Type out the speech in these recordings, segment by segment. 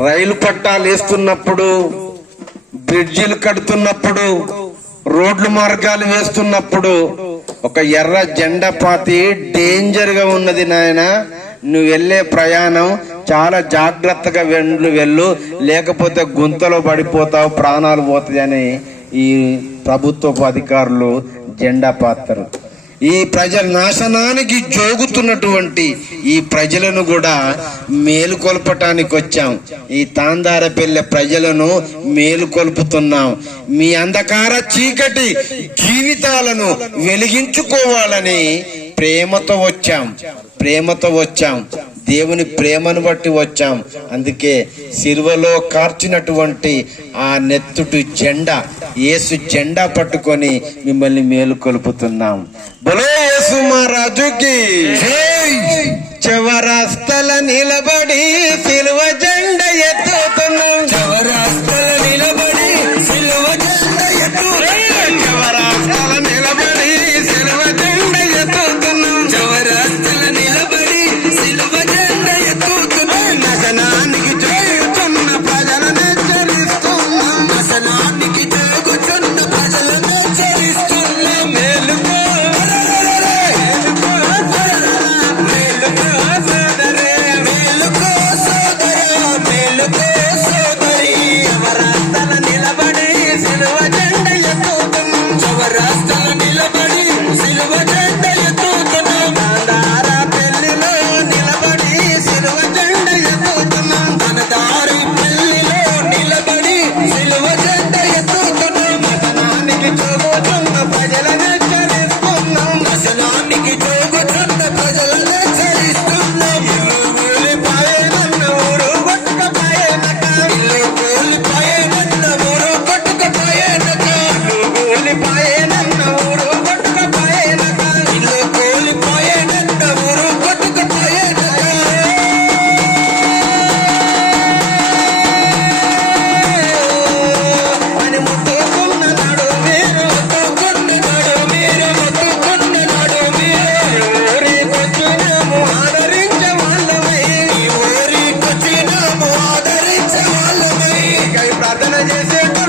రైలు పట్టాలు వేస్తున్నప్పుడు బ్రిడ్జిలు కడుతున్నప్పుడు రోడ్లు మార్గాలు వేస్తున్నప్పుడు ఒక ఎర్ర జెండా పాతి డేంజర్గా ఉన్నది నాయన. నువ్వు వెళ్ళే ప్రయాణం చాలా జాగ్రత్తగా వెళ్ళు వెళ్ళు. లేకపోతే గుంతలో పడిపోతావు ప్రాణాలు పోతాయని ఈ ప్రభుత్వపు అధికారులు జెండా పాత్రలు ఈ ప్రజల నాశనానికి జోగుతున్నటువంటి ఈ ప్రజలను కూడా మేలుకొల్పటానికి వచ్చాం. ఈ తాందారపల్లె ప్రజలను మేలుకొల్పుతున్నాం మీ అంధకార చీకటి జీవితాలను వెలిగించుకోవాలని ప్రేమతో వచ్చాం. ప్రేమతో వచ్చాం. దేవుని ప్రేమను బట్టి వచ్చాం. అందుకే సిరువలో కార్చినటువంటి ఆ నెత్తుటి జెండా యేసు జెండా పట్టుకొని మిమ్మల్ని మేలు కొలుపుతున్నాం. బలో మా రాజుకి. చివరస్తల నిలబడి సిలువ జెండ ఎత్తు What is it?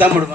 తమ్ముడు.